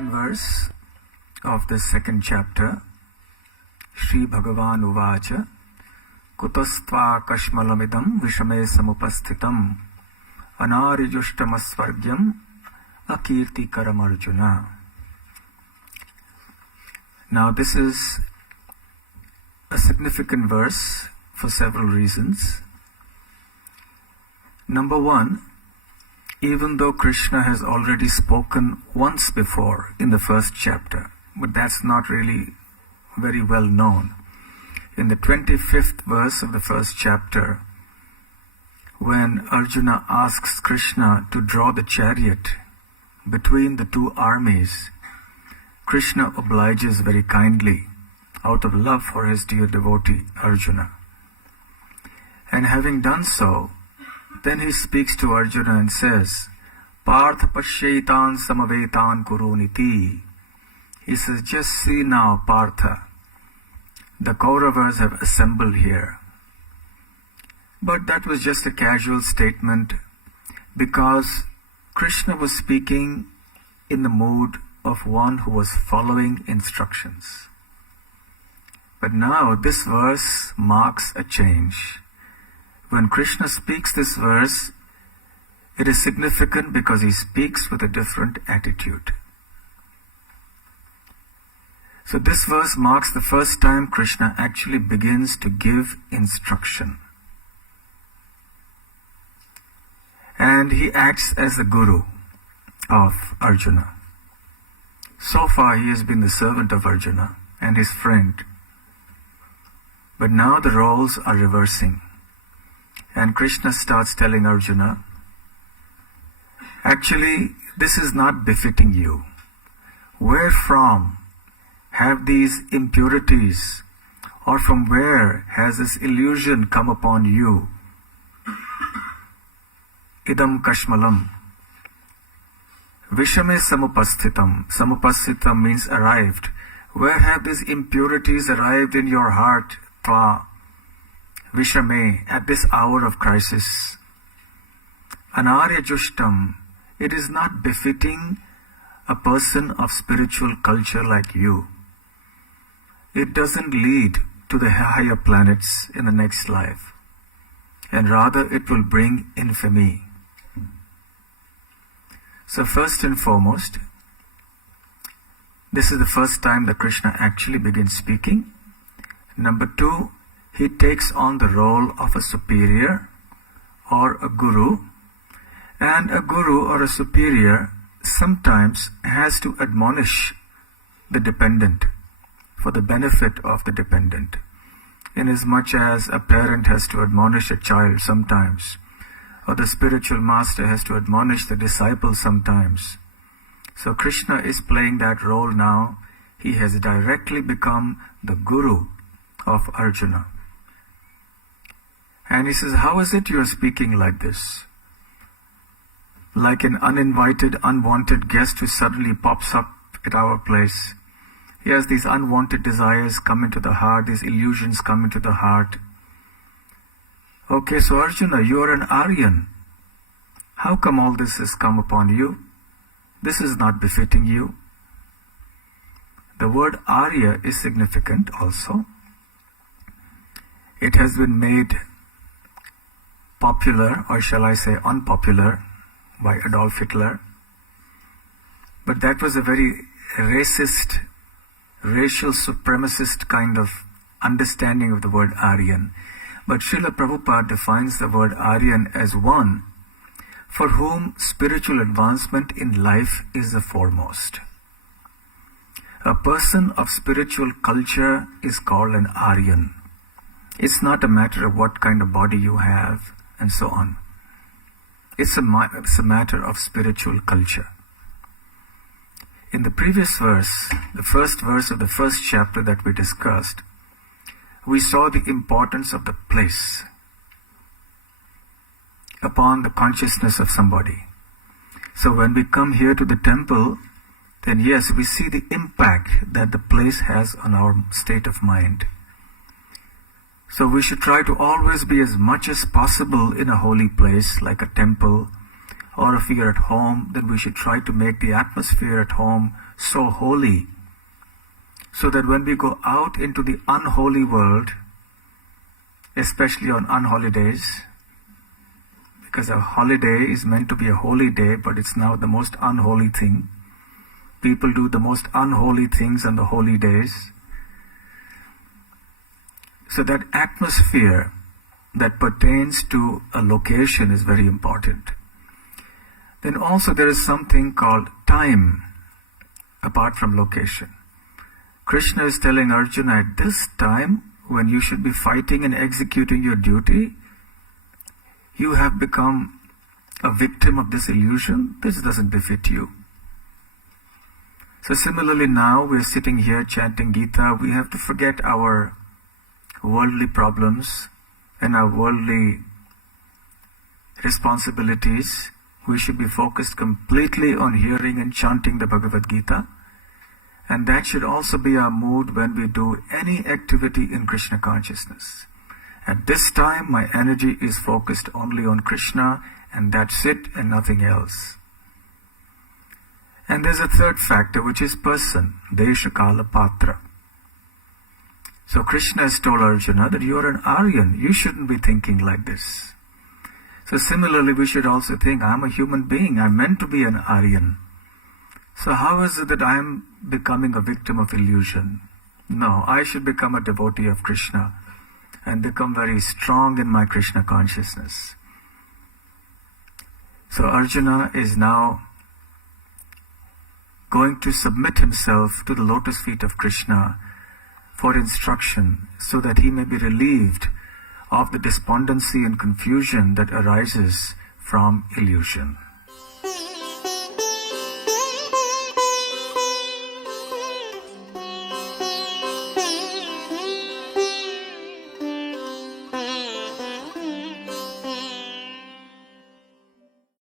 second verse of the second chapter. Shri Bhagavan Uvacha Kutastva Kashmalamidam Vishame Samupasthitam Anarijushtamasvargyam Akirti Karamarjuna. Now this is a significant verse for several reasons. Number one, even though Krishna has already spoken once before in the first chapter, but that's not really very well known. In the 25th verse of the first chapter, when Arjuna asks Krishna to draw the chariot between the two armies, Krishna obliges very kindly out of love for his dear devotee Arjuna. And having done so, then he speaks to Arjuna and says, Partha Pashyaitan Samavetan Kuruniti. He says, just see now, Partha, the Kauravas have assembled here. But that was just a casual statement because Krishna was speaking in the mood of one who was following instructions. But now this verse marks a change. When Krishna speaks this verse, it is significant because he speaks with a different attitude. So this verse marks the first time Krishna actually begins to give instruction. And he acts as the guru of Arjuna. So far he has been the servant of Arjuna and his friend. But now the roles are reversing. And Krishna starts telling Arjuna, actually, this is not befitting you. Where from have these impurities, or from where has this illusion come upon you? Idam kashmalam. Vishame samupasthitam. Samupasthitam means arrived. Where have these impurities arrived in your heart, Tva? Vishame, at this hour of crisis. Anaryajustam, it is not befitting a person of spiritual culture like you. It doesn't lead to the higher planets in the next life, and rather it will bring infamy. So first and foremost, this is the first time that Krishna actually begins speaking. Number two, he takes on the role of a superior or a guru, and a guru or a superior sometimes has to admonish the dependent for the benefit of the dependent, inasmuch as a parent has to admonish a child sometimes, or the spiritual master has to admonish the disciple sometimes. So Krishna is playing that role now. He has directly become the guru of Arjuna. And he says, how is it you are speaking like this? Like an uninvited, unwanted guest who suddenly pops up at our place. Yes, these unwanted desires come into the heart, these illusions come into the heart. Okay, so Arjuna, you are an Aryan. How come all this has come upon you? This is not befitting you. The word Arya is significant also. It has been made popular, or shall I say unpopular, by Adolf Hitler. But that was a very racist, racial supremacist kind of understanding of the word Aryan. But Srila Prabhupada defines the word Aryan as one for whom spiritual advancement in life is the foremost. A person of spiritual culture is called an Aryan. It's not a matter of what kind of body you have and so on. It's a matter of spiritual culture. In the previous verse, the first verse of the first chapter that we discussed, we saw the importance of the place upon the consciousness of somebody. So when we come here to the temple, then yes, we see the impact that the place has on our state of mind. So we should try to always be as much as possible in a holy place like a temple, or if we are at home, then we should try to make the atmosphere at home so holy, so that when we go out into the unholy world, especially on unholy days, because a holiday is meant to be a holy day, but it's now the most unholy thing. People do the most unholy things on the holy days. So that atmosphere that pertains to a location is very important. Then also there is something called time, apart from location. Krishna is telling Arjuna, at this time, when you should be fighting and executing your duty, you have become a victim of this illusion. This doesn't befit you. So similarly now, we're sitting here chanting Gita. We have to forget our worldly problems and our worldly responsibilities. We should be focused completely on hearing and chanting the Bhagavad Gita. And that should also be our mood when we do any activity in Krishna consciousness. At this time, my energy is focused only on Krishna, and that's it, and nothing else. And there's a third factor, which is person, Desha Kala Patra. So Krishna has told Arjuna that you are an Aryan. You shouldn't be thinking like this. So similarly, we should also think, I'm a human being. I'm meant to be an Aryan. So how is it that I am becoming a victim of illusion? No, I should become a devotee of Krishna and become very strong in my Krishna consciousness. So Arjuna is now going to submit himself to the lotus feet of Krishna for instruction, so that he may be relieved of the despondency and confusion that arises from illusion.